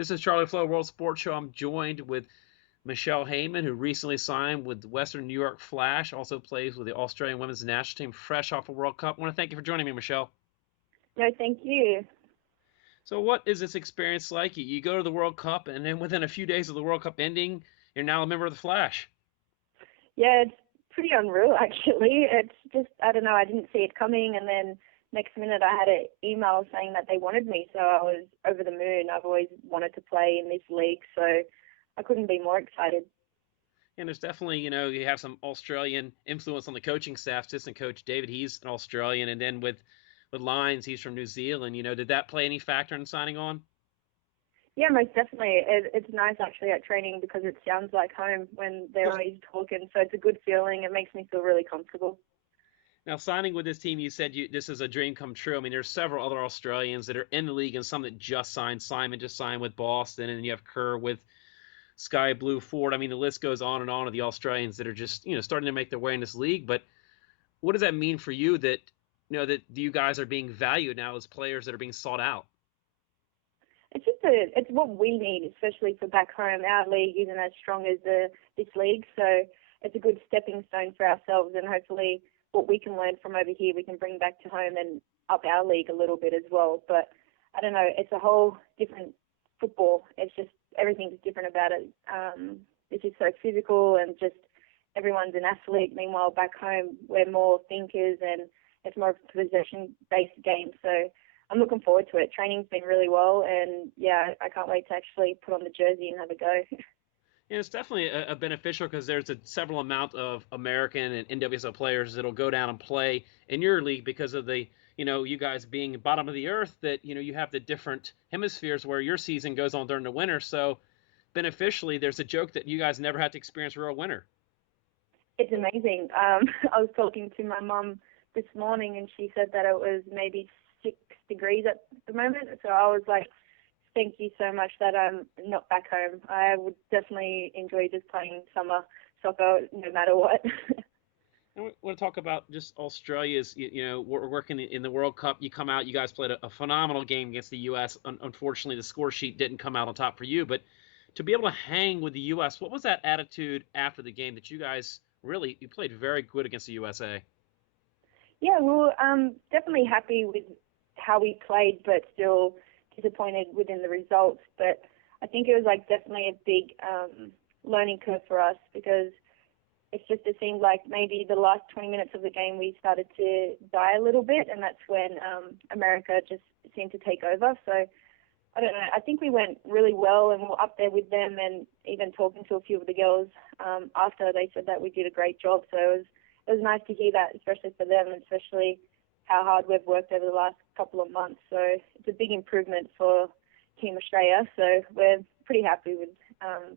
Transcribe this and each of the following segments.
This is Charlie Flowe, World Sports Show. I'm joined with Michelle Heyman, who recently signed with the Western New York Flash, also plays with the Australian women's national team, fresh off a World Cup. I want to thank you for joining me, Michelle. No, thank you. So what is this experience like? You go to the World Cup, and then within a few days of the World Cup ending, you're now a member of the Flash. Yeah, it's pretty unreal actually. It's just, I don't know, I didn't see it coming, and then next minute I had an email saying that they wanted me, so I was over the moon. I've always wanted to play in this league, so I couldn't be more excited. And there's definitely, you have some Australian influence on the coaching staff. Assistant coach David, he's an Australian, and then with Lyons, he's from New Zealand. Did that play any factor in signing on? Yeah, most definitely. It's nice actually at training because it sounds like home when they're always talking, so it's a good feeling. It makes me feel really comfortable. Now, signing with this team, you said this is a dream come true. I mean, there's several other Australians that are in the league and some that just signed. Simon just signed with Boston, and you have Kerr with Sky Blue Ford. I mean, the list goes on and on of the Australians that are just, starting to make their way in this league. But what does that mean for you that, that you guys are being valued now as players that are being sought out? It's what we need, especially for back home. Our league isn't as strong as this league, so it's a good stepping stone for ourselves, and hopefully what we can learn from over here we can bring back to home and up our league a little bit as well. But I don't know, it's a whole different football. It's just everything's different about it. It's just so physical and just everyone's an athlete. Meanwhile, back home we're more thinkers and it's more of a possession-based game. So I'm looking forward to it. Training's been really well, and yeah, I can't wait to actually put on the jersey and have a go. And it's definitely a beneficial because there's several amount of American and NWSL players that'll go down and play in your league because of the, you guys being bottom of the earth, that, you have the different hemispheres where your season goes on during the winter. So beneficially, there's a joke that you guys never had to experience real winter. It's amazing. I was talking to my mum this morning, and she said that it was maybe 6 degrees at the moment. So I was like, thank you so much that I'm not back home. I would definitely enjoy just playing summer soccer no matter what. And we want to talk about just Australia's, we're working in the World Cup. You come out, you guys played a phenomenal game against the U.S. Unfortunately, the score sheet didn't come out on top for you, but to be able to hang with the U.S., what was that attitude after the game that you guys you played very good against the USA? Yeah, we were definitely happy with how we played, but still disappointed within the results. But I think it was definitely a big learning curve for us because it seemed like maybe the last 20 minutes of the game we started to die a little bit, and that's when America just seemed to take over. So I don't know. I think we went really well, and we're up there with them, and even talking to a few of the girls after, they said that we did a great job. So it was nice to hear that, especially for them, and especially how hard we've worked over the last couple of months. So it's a big improvement for Team Australia. So we're pretty happy with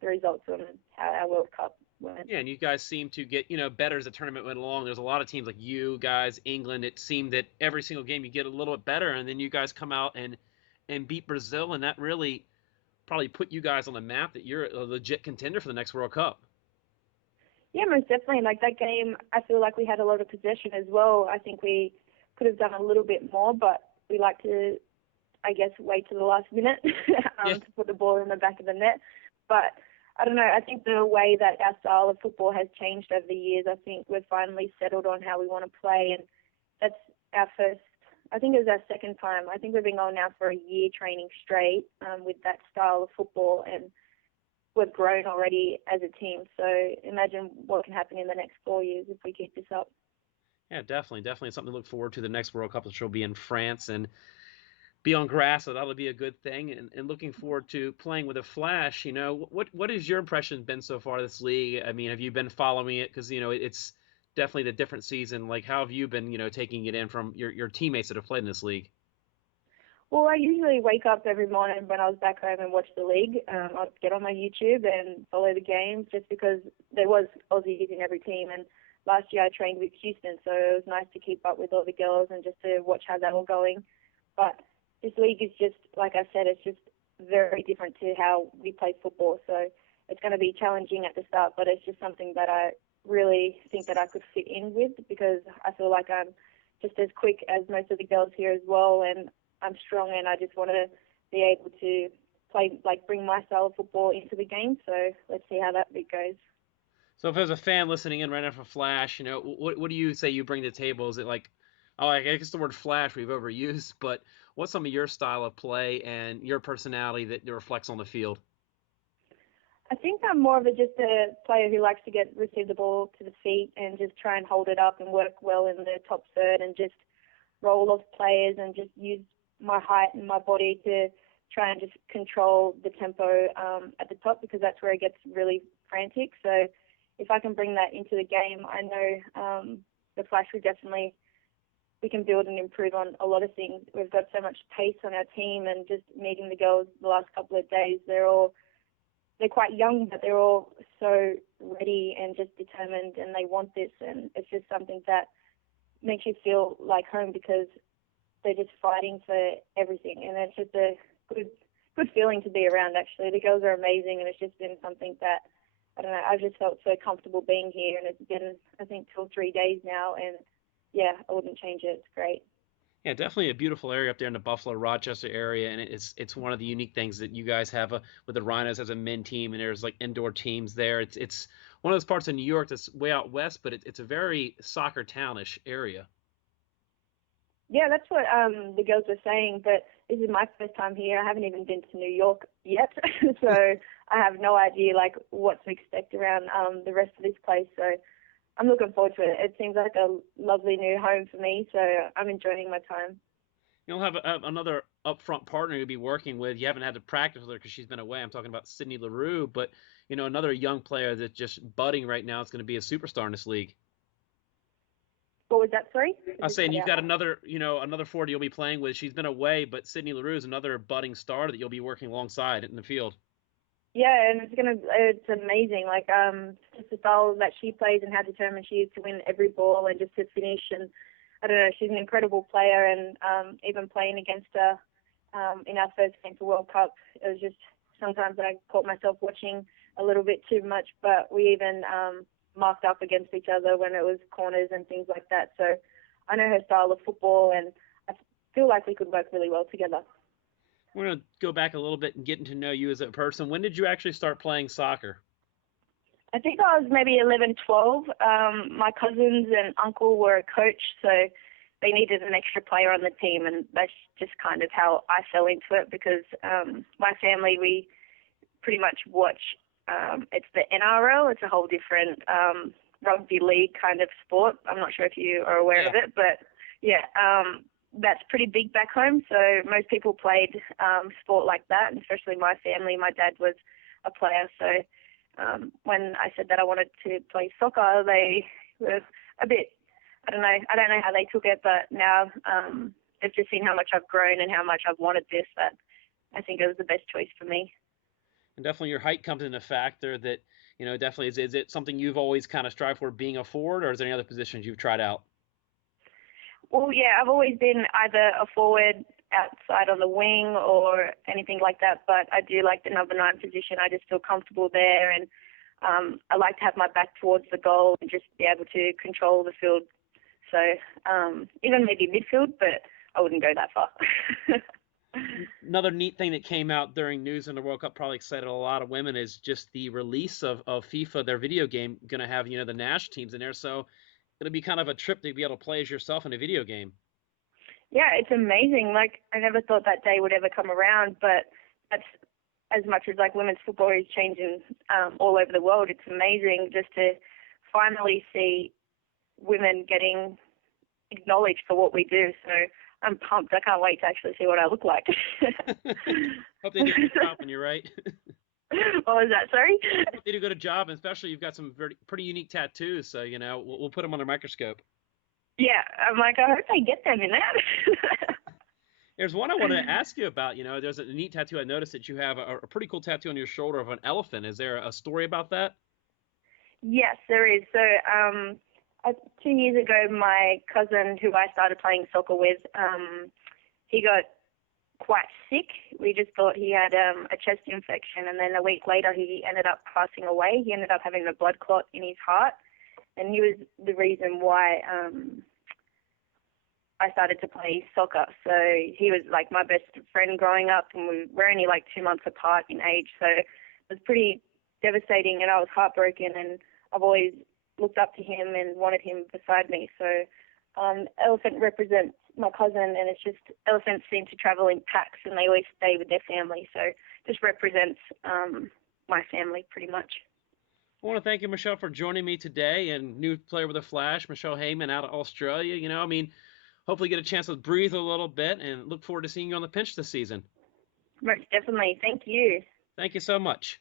the results and how our World Cup went. Yeah, and you guys seem to get, better as the tournament went along. There's a lot of teams like you guys, England. It seemed that every single game you get a little bit better, and then you guys come out and beat Brazil, and that really probably put you guys on the map that you're a legit contender for the next World Cup. Yeah, most definitely. Like that game, I feel like we had a lot of possession as well. I think we could have done a little bit more, but we like to, I guess, wait to the last minute Yeah. to put the ball in the back of the net. But I don't know, I think the way that our style of football has changed over the years, I think we've finally settled on how we want to play, and that's our first, I think it was our second time. I think we've been going now for a year training straight with that style of football, and we've grown already as a team. So imagine what can happen in the next 4 years if we keep this up. Yeah, definitely something to look forward to. The next World Cup, which will be in France and be on grass, so that'll be a good thing. And looking forward to playing with a Flash. What has your impression been so far this league? I mean, have you been following it? Because it's definitely the different season. Like, how have you been, taking it in from your teammates that have played in this league? Well, I usually wake up every morning when I was back home and watch the league. I'd get on my YouTube and follow the games just because there was Aussies in every team. And last year I trained with Houston, so it was nice to keep up with all the girls and just to watch how they were going. But this league is just, like I said, it's just very different to how we play football. So it's going to be challenging at the start, but it's just something that I really think that I could fit in with because I feel like I'm just as quick as most of the girls here as well, and I'm strong, and I just want to be able to bring my style of football into the game. So let's see how that bit goes. So if there's a fan listening in right after Flash, what do you say you bring to the table? Is it like, oh, I guess the word Flash we've overused, but what's some of your style of play and your personality that reflects on the field? I think I'm more of just a player who likes to receive the ball to the feet and just try and hold it up and work well in the top third and just roll off players and just use my height and my body to try and just control the tempo at the top, because that's where it gets really frantic. So if I can bring that into the game, I know the Flash we can build and improve on a lot of things. We've got so much pace on our team, and just meeting the girls the last couple of days, they're quite young, but they're all so ready and just determined, and they want this, and it's just something that makes you feel like home, because they're just fighting for everything, and it's just a good feeling to be around. Actually, the girls are amazing, and it's just been something that, I don't know, I've just felt so comfortable being here, and it's been, I think, 2 or 3 days now, and yeah, I wouldn't change it. It's great. Yeah, definitely a beautiful area up there in the Buffalo, Rochester area, and it's one of the unique things that you guys have with the Rhinos as a men team, and there's like indoor teams there. It's one of those parts of New York that's way out west, but it's a very soccer townish area. Yeah, that's what the girls were saying, but this is my first time here. I haven't even been to New York yet, so I have no idea like what to expect around the rest of this place. So I'm looking forward to it. It seems like a lovely new home for me, so I'm enjoying my time. You'll have another upfront partner you'll be working with. You haven't had to practice with her because she's been away. I'm talking about Sydney LaRue, but another young player that's just budding right now is going to be a superstar in this league. What was that, sorry? I was saying you've got another forward you'll be playing with. She's been away, but Sydney LaRue is another budding star that you'll be working alongside in the field. Yeah, and it's amazing. Like just the style that she plays and how determined she is to win every ball and just to finish. And I don't know, she's an incredible player. And even playing against her in our first game for World Cup, it was just sometimes I caught myself watching a little bit too much. But we even marked up against each other when it was corners and things like that. So I know her style of football, and I feel like we could work really well together. We're going to go back a little bit and getting to know you as a person. When did you actually start playing soccer? I think I was maybe 11, 12. My cousins and uncle were a coach, so they needed an extra player on the team, and that's just kind of how I fell into it, because my family, we pretty much watch, it's the NRL. It's a whole different rugby league kind of sport. I'm not sure if you are aware of it, but yeah, that's pretty big back home. So most people played sport like that, and especially my family. My dad was a player, so when I said that I wanted to play soccer, they were a bit, I don't know how they took it, but now they've just seen how much I've grown and how much I've wanted this, that I think it was the best choice for me. And definitely your height comes into factor that, definitely is it something you've always kind of strived for, being a forward, or is there any other positions you've tried out? Well, yeah, I've always been either a forward, outside on the wing, or anything like that, but I do like the number 9 position. I just feel comfortable there, and I like to have my back towards the goal and just be able to control the field. So even maybe midfield, but I wouldn't go that far. Another neat thing that came out during news in the World Cup, probably excited a lot of women, is just the release of FIFA, their video game, going to have, the national teams in there. So it'll be kind of a trip to be able to play as yourself in a video game. Yeah, it's amazing. Like, I never thought that day would ever come around, but that's as much as like women's football is changing all over the world. It's amazing just to finally see women getting acknowledged for what we do. So I'm pumped. I can't wait to actually see what I look like. Hope they do a good job when you're right. What was that? Sorry? Hope they do a good job, and especially you've got some pretty unique tattoos, so, we'll put them under a microscope. Yeah, I'm like, I hope I get them in that. There's one I wanted to ask you about. There's a neat tattoo. I noticed that you have a pretty cool tattoo on your shoulder of an elephant. Is there a story about that? Yes, there is. So 2 years ago, my cousin, who I started playing soccer with, he got quite sick. We just thought he had a chest infection, and then a week later he ended up passing away. He ended up having a blood clot in his heart, and he was the reason why I started to play soccer. So he was like my best friend growing up, and we're only like 2 months apart in age. So it was pretty devastating, and I was heartbroken, and I've always looked up to him and wanted him beside me. So elephant represents my cousin, and it's just elephants seem to travel in packs, and they always stay with their family. So just represents my family pretty much. I want to thank you, Michelle, for joining me today, and new player with a flash, Michelle Heyman out of Australia. Hopefully get a chance to breathe a little bit, and look forward to seeing you on the pinch this season. Most definitely. Thank you. Thank you so much.